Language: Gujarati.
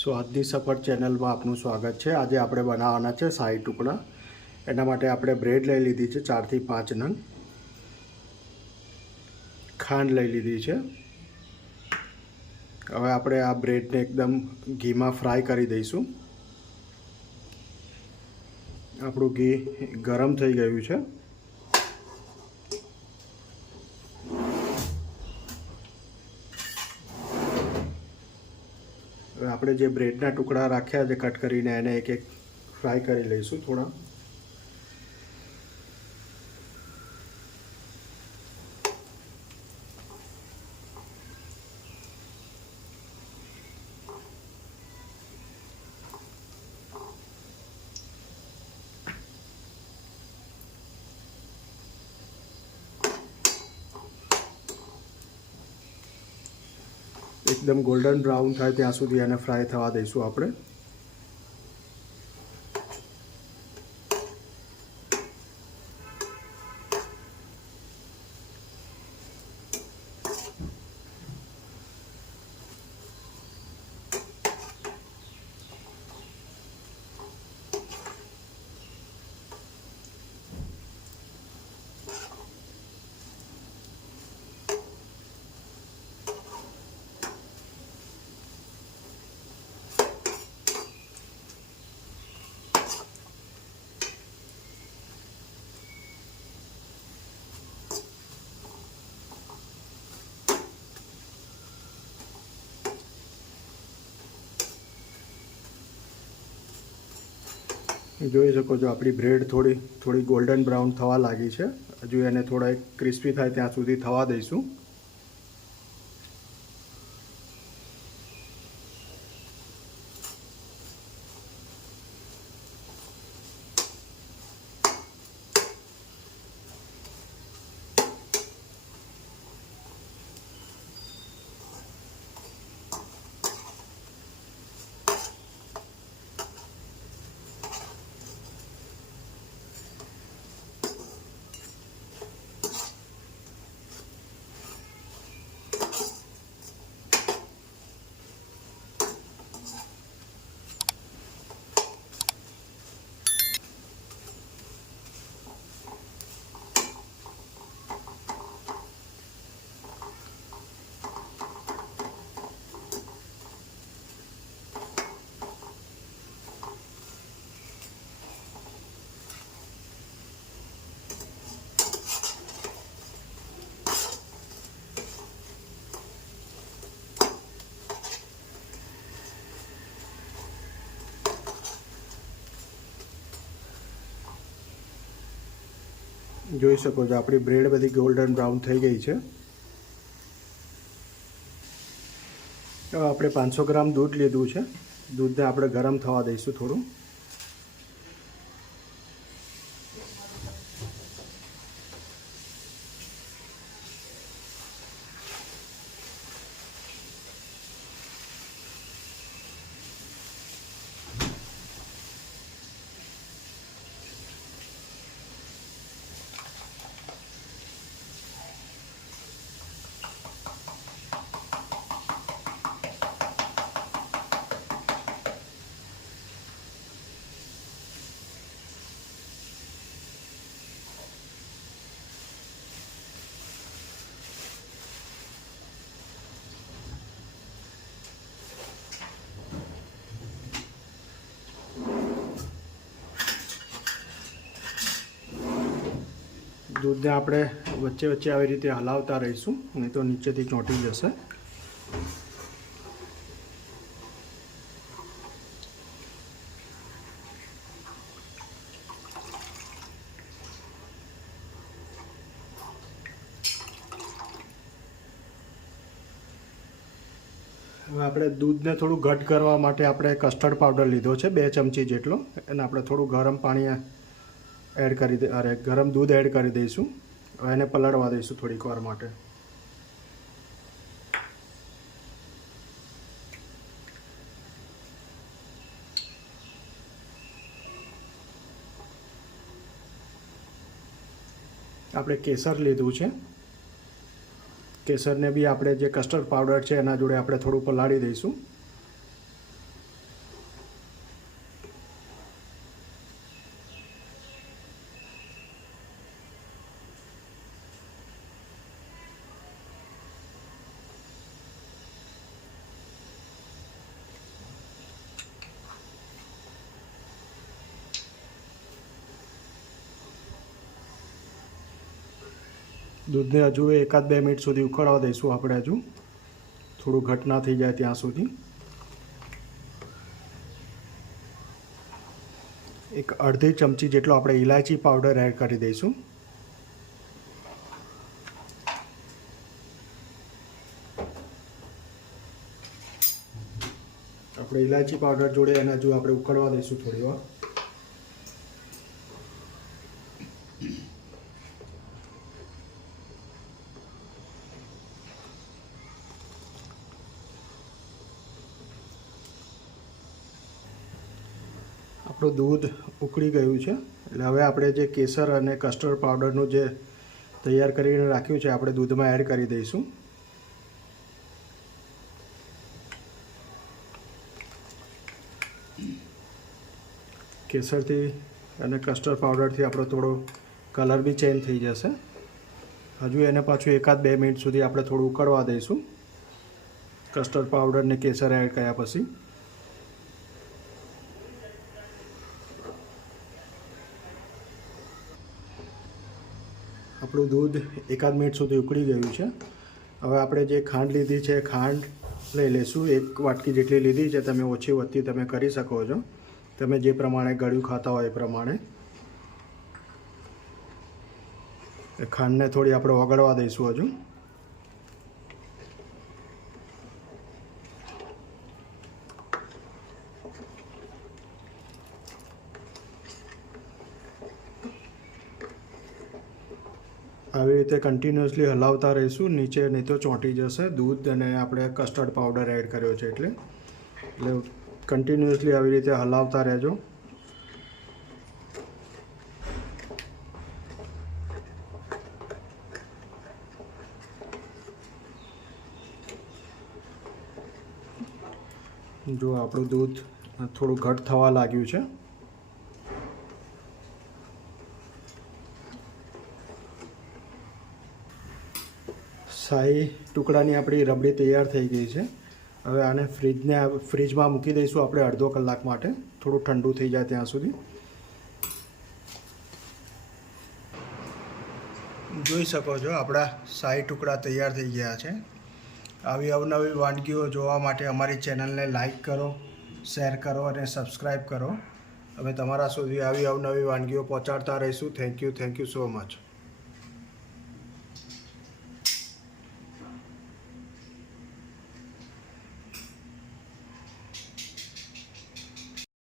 સ્વાદની સફર ચેનલમાં આપનું સ્વાગત છે। આજે આપણે બનાવવાના છે શાહી ટુકડા। એના માટે આપણે બ્રેડ લઈ લીધી છે 4 થી 5 નંગ, ખાંડ લઈ લીધી છે। હવે આપણે આ બ્રેડને એકદમ ઘીમાં ફ્રાય કરી દઈશું। આપણું ઘી ગરમ થઈ ગયું છે। હવે આપણે જે બ્રેડના ટુકડા રાખ્યા છે કટ કરીને એને એક એક ફ્રાય કરી લઈશું થોડા। एकदम गोल्डन ब्राउन થાય ત્યાં સુધી એને ફ્રાય થવા દઈશું આપણે। જોઈ શકો છો આપણી બ્રેડ થોડી ગોલ્ડન બ્રાઉન થવા લાગી છે। હજુ એને થોડા ક્રિસ્પી થાય ત્યાં સુધી થવા દઈશું। જોઈ શકો છો આપણી બ્રેડ બધી ગોલ્ડન બ્રાઉન થઈ ગઈ છે। હવે આપણે 500 ગ્રામ દૂધ લીધું છે। દૂધને આપણે ગરમ થવા દઈશું થોડું। દૂધને આપણે વચ્ચે વચ્ચે આવી રીતે હલાવતા રહીશું, નહીં તો નીચેથી ચોંટી જશે। હવે આપણે દૂધને થોડું ઘટ કરવા માટે આપણે કસ્ટર્ડ પાવડર લીધો છે 2 ચમચી જેટલો। એને આપણે થોડું ગરમ પાણી એડ કરી ગરમ દૂધ એડ કરી દઈશું। હવે એને પલાળવા દઈશું થોડીક વાર માટે। આપણે કેસર લીધું છે। કેસરને બી આપણે જે કસ્ટર્ડ પાવડર છે એના જોડે આપણે થોડું પલાળી દઈશું। દૂધને હજુ 1-2 મિનિટ સુધી ઉકળવા દઈશું આપણે, હજુ થોડું ઘટ ના થઈ જાય ત્યાં સુધી. એક અડધી ચમચી જેટલો આપણે ઇલાયચી પાવડર એડ કરી દઈશું. આપણે ઇલાયચી પાવડર જોડે એને હજુ આપણે ઉકળવા દઈશું થોડી વાર. આપણું દૂધ ઉકળી ગયું છે, એટલે હવે આપણે જે કેસર અને કસ્ટર્ડ પાવડરનું જે તૈયાર કરીને રાખ્યું છે આપણે દૂધમાં એડ કરી દઈશું. કેસરથી અને કસ્ટર્ડ પાવડરથી આપણો થોડો કલર બી ચેન્જ થઈ જશે. હજુ એને પાછું 1-2 મિનિટ સુધી આપણે થોડું ઉકળવા દઈશું કસ્ટર્ડ પાવડર ને કેસર એડ કર્યા પછી. આપણું દૂધ 1-2 મિનિટ સુધી ઉકળી ગયું છે. હવે આપણે જે ખાંડ લીધી છે ખાંડ લઈ લઈશું. 1 વાટકી જેટલી લીધી છે, તમે ઓછી વધતી તમે કરી શકો છો, તમે જે પ્રમાણે ગળ્યું ખાતા હોય એ પ્રમાણે. ખાંડને થોડી આપણે ઓગળવા દઈશું હજુ. આવી રીતે કન્ટિન્યુઅસલી હલાવતા રહીશું, નીચે નહીં તો ચોંટી જશે. દૂધ અને આપણે કસ્ટર્ડ પાવડર એડ કર્યો છે એટલે કન્ટિન્યુઅસલી આવી રીતે હલાવતા રહેજો. જો આપણું દૂધ થોડું ઘટ થવા લાગ્યું છે. શાહી ટુકડાની આપણી રબડી તૈયાર થઈ ગઈ છે. હવે આને ફ્રીજમાં મૂકી દઈશું આપણે અડધો કલાક માટે, થોડું ઠંડુ થઈ જાય ત્યાં સુધી. જોઈ શકો છો આપણા શાહી ટુકડા તૈયાર થઈ ગયા છે. આવી અવનવી વાનગીઓ જોવા માટે અમારી ચેનલને લાઈક કરો, શેર કરો અને સબસ્ક્રાઈબ કરો. અમે તમારા સુધી આવી અવનવી વાનગીઓ પહોંચાડતા રહીશું. Thank you so much.